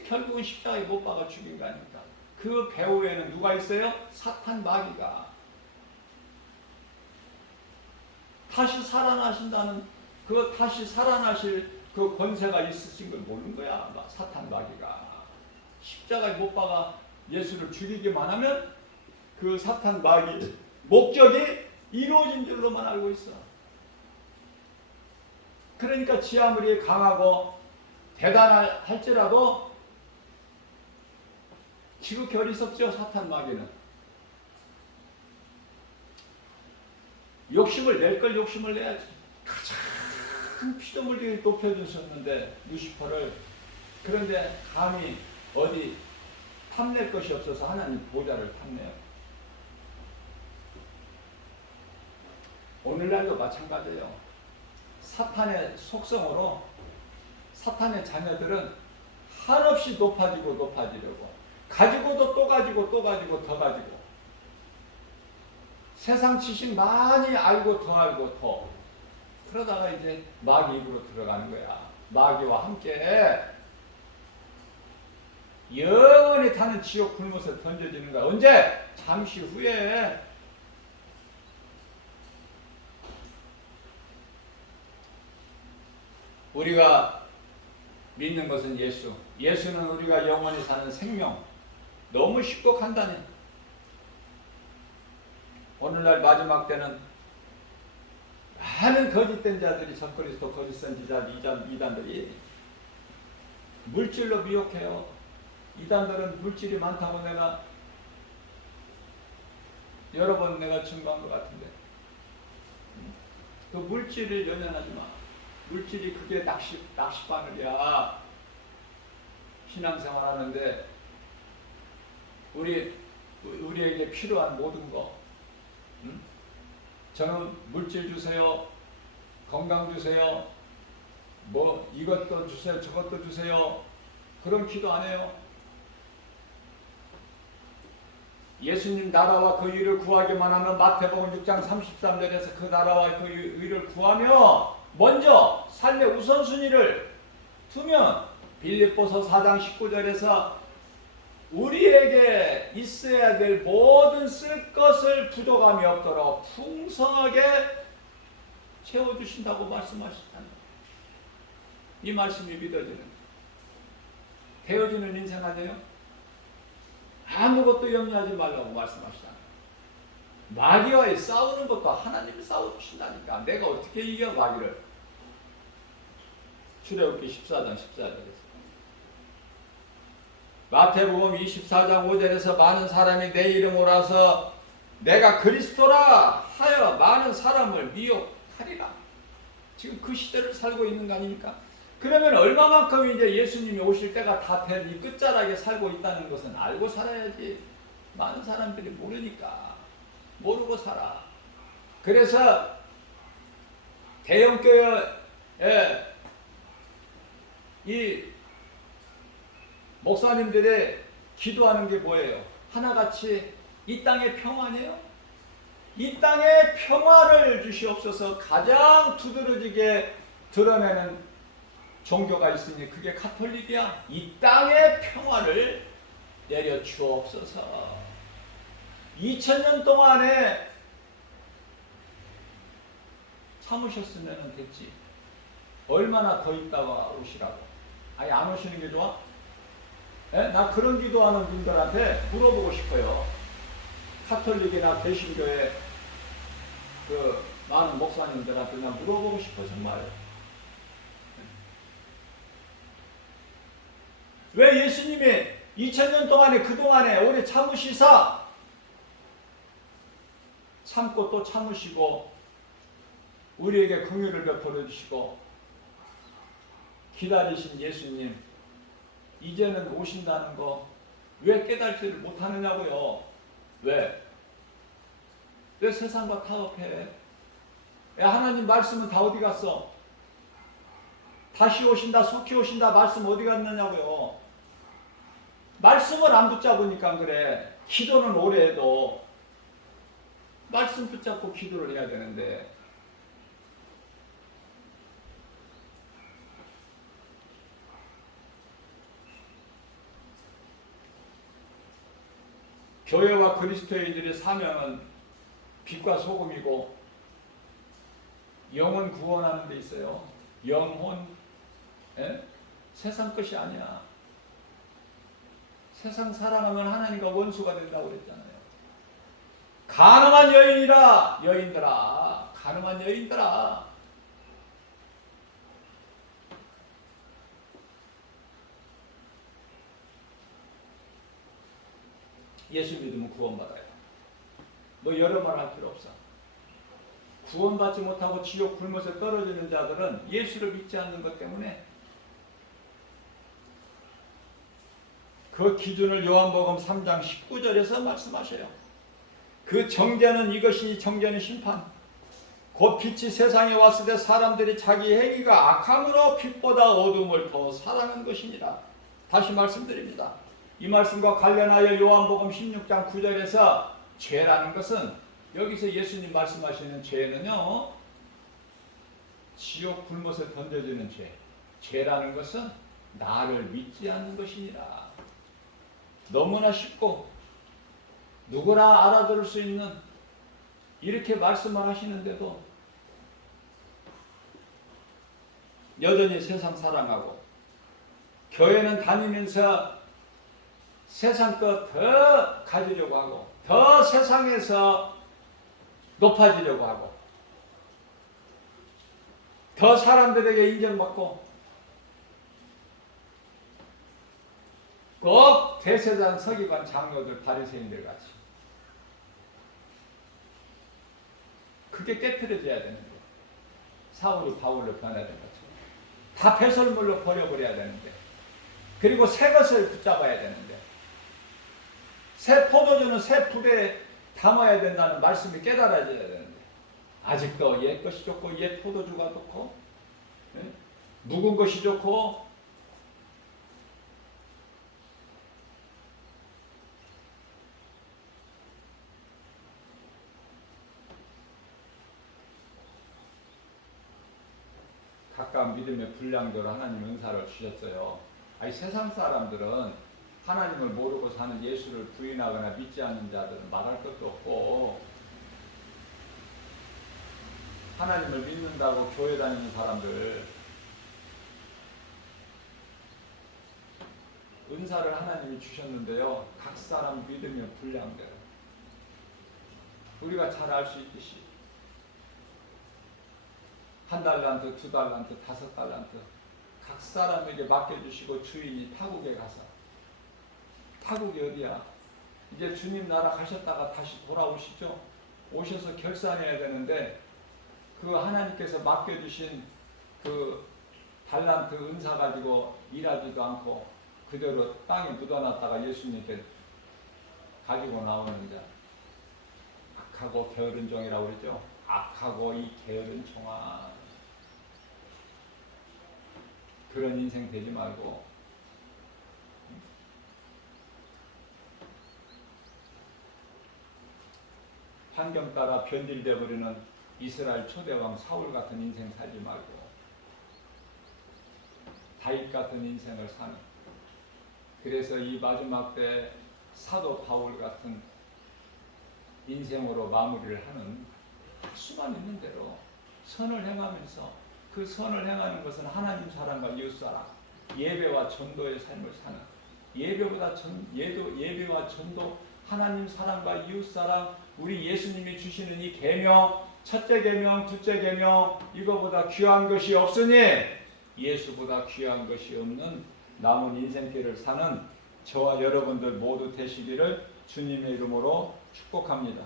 결국은 십자가에 못 박아 죽인 거 아닙니까? 그 배후에는 누가 있어요? 사탄 마귀가. 다시 살아나신다는 그 다시 살아나실 그 권세가 있으신 걸 모르는 거야. 사탄 마귀가. 십자가에 못 박아 예수를 죽이기만 하면 그 사탄 마귀 목적이 이루어진 줄로만 알고 있어. 그러니까 지 아무리 강하고 대단할지라도 지극히 어리석죠. 사탄 마귀는 욕심을 낼 걸 욕심을 내야지. 가장 피조물들이 높여주셨는데 루시퍼를, 그런데 감히 어디 탐낼 것이 없어서 하나님 보좌를 탐내요. 오늘날도 마찬가지예요. 사탄의 속성으로 사탄의 자녀들은 한없이 높아지려고 가지고도 또 가지고 또 가지고 더 가지고 세상 지식 많이 알고 더 알고 더, 그러다가 이제 마귀 입으로 들어가는 거야. 마귀와 함께 영원히 타는 지옥 굴못에 던져지는 거야. 언제? 잠시 후에. 우리가 믿는 것은 예수. 예수는 우리가 영원히 사는 생명. 너무 쉽고 간단해. 오늘날 마지막 때는 많은 거짓된 자들이, 적그리스도, 거짓 선지자, 이단들이 물질로 미혹해요. 이단들은 물질이 많다고 내가 여러 번 내가 증거한 것 같은데, 그 물질을 연연하지 마. 물질이 그게 낚시바늘이야. 신앙생활 하는데 우리에게 필요한 모든 거, 저는 물질 주세요, 건강 주세요, 뭐 이것도 주세요, 저것도 주세요, 그런 기도 안 해요. 예수님 나라와 그 의를 구하기만 하면 마태복음 6장 33절에서 그 나라와 그 의를 구하며 먼저 삶의 우선순위를 두면 빌립보서 4장 19절에서 우리에게 있어야 될 모든 쓸 것을 부족함이 없도록 풍성하게 채워주신다고 말씀하셨다. 이 말씀이 믿어지는, 되어지는 인생 아니에요? 아무것도 염려하지 말라고 말씀하시잖아요. 마귀와의 싸우는 것도 하나님이 싸워주신다니까. 내가 어떻게 이겨 마귀를? 출애굽기 14장 14절에서. 마태복음 24장 5절에서 많은 사람이 내 이름 오라서 내가 그리스도라 하여 많은 사람을 미혹하리라. 지금 그 시대를 살고 있는 거 아닙니까? 그러면 얼마만큼 이제 예수님이 오실 때가 다 된 이 끝자락에 살고 있다는 것은 알고 살아야지. 많은 사람들이 모르니까. 모르고 살아. 그래서 대형교회에 이 목사님들의 기도하는 게 뭐예요? 하나같이 이 땅의 평화네요. 이 땅의 평화를 주시옵소서. 가장 두드러지게 드러내는 종교가 있으니 그게 가톨릭이야. 이 땅의 평화를 내려 주옵소서. 2000년 동안에 참으셨으면 됐지. 얼마나 더 있다가 오시라고. 아니 안 오시는 게 좋아? 에? 나 그런 기도하는 분들한테 물어보고 싶어요. 카톨릭이나 개신교의 그 많은 목사님들한테 나 물어보고 싶어 정말. 왜 예수님이 2000년 동안에 그동안에 오래 참으시사 참고 또 참으시고 우리에게 긍휼을 베풀어 주시고 기다리신 예수님 이제는 오신다는 거 왜 깨달지를 못하느냐고요. 왜? 왜 세상과 타협해? 하나님 말씀은 다 어디 갔어? 다시 오신다, 속히 오신다 말씀 어디 갔느냐고요. 말씀을 안 붙잡으니까 그래. 기도는 오래 해도 말씀 붙잡고 기도를 해야 되는데 교회와 그리스도인들의 사명은 빛과 소금이고 영혼 구원하는 데 있어요. 영혼. 에? 세상 것이 아니야. 세상 사랑하면 하나님과 원수가 된다고 그랬잖아요. 가늠한 여인이라. 여인들아. 가늠한 여인들아. 예수 믿으면 구원받아요. 뭐 여러 말 할 필요 없어. 구원받지 못하고 지옥 굶어서 떨어지는 자들은 예수를 믿지 않는 것 때문에 그 기준을 요한복음 3장 19절에서 말씀하셔요. 그 정죄는 이것이 정죄는 심판. 곧 빛이 세상에 왔을 때 사람들이 자기 행위가 악함으로 빛보다 어둠을 더 사랑한 것이니라. 다시 말씀드립니다. 이 말씀과 관련하여 요한복음 16장 9절에서 죄라는 것은 여기서 예수님 말씀하시는 죄는요. 지옥 굶어서 던져지는 죄. 죄라는 것은 나를 믿지 않는 것이니라. 너무나 쉽고 누구나 알아들을 수 있는 이렇게 말씀을 하시는데도 여전히 세상 사랑하고 교회는 다니면서 세상 것 더 가지려고 하고 더 세상에서 높아지려고 하고 더 사람들에게 인정받고 꼭 대제사장 서기관 장로들 바리새인들 같이 그게 깨트려져야 되는데 사울이 바울로 변해야 되는 거죠. 다 배설물로 버려버려야 되는데 그리고 새 것을 붙잡아야 되는데 새 포도주는 새 불에 담아야 된다는 말씀이 깨달아져야 되는데 아직도 옛 것이 좋고 옛 포도주가 좋고 묵은 것이 좋고 각각 믿음의 분량대로 하나님 은사를 주셨어요. 아니 세상 사람들은 하나님을 모르고 사는 예수를 부인하거나 믿지 않는 자들은 말할 것도 없고 하나님을 믿는다고 교회 다니는 사람들 은사를 하나님이 주셨는데요. 각 사람 믿음의 분량대로 우리가 잘 알 수 있듯이 1달란트, 2달란트, 5달란트 각 사람에게 맡겨주시고 주인이 타국에 가서 타국이 어디야? 이제 주님 나라 가셨다가 다시 돌아오시죠? 오셔서 결산해야 되는데 그 하나님께서 맡겨주신 그 달란트 은사 가지고 일하지도 않고 그대로 땅에 묻어놨다가 예수님께 가지고 나오는 자 악하고 게으른 종이라고 그러죠? 악하고 이 게으른 종아 그런 인생 되지 말고 환경 따라 변질되어 버리는 이스라엘 초대왕 사울 같은 인생 살지 말고 다윗 같은 인생을 사는, 그래서 이 마지막 때 사도 바울 같은 인생으로 마무리를 하는, 할 수만 있는 대로 선을 행하면서, 그 선을 행하는 것은 하나님 사랑과 이웃 사랑, 예배와 전도의 삶을 사는, 예배와 전도, 하나님 사랑과 이웃 사랑, 우리 예수님이 주시는 이 계명, 첫째 계명, 둘째 계명, 이거보다 귀한 것이 없으니 예수보다 귀한 것이 없는 남은 인생길을 사는 저와 여러분들 모두 되시기를 주님의 이름으로 축복합니다.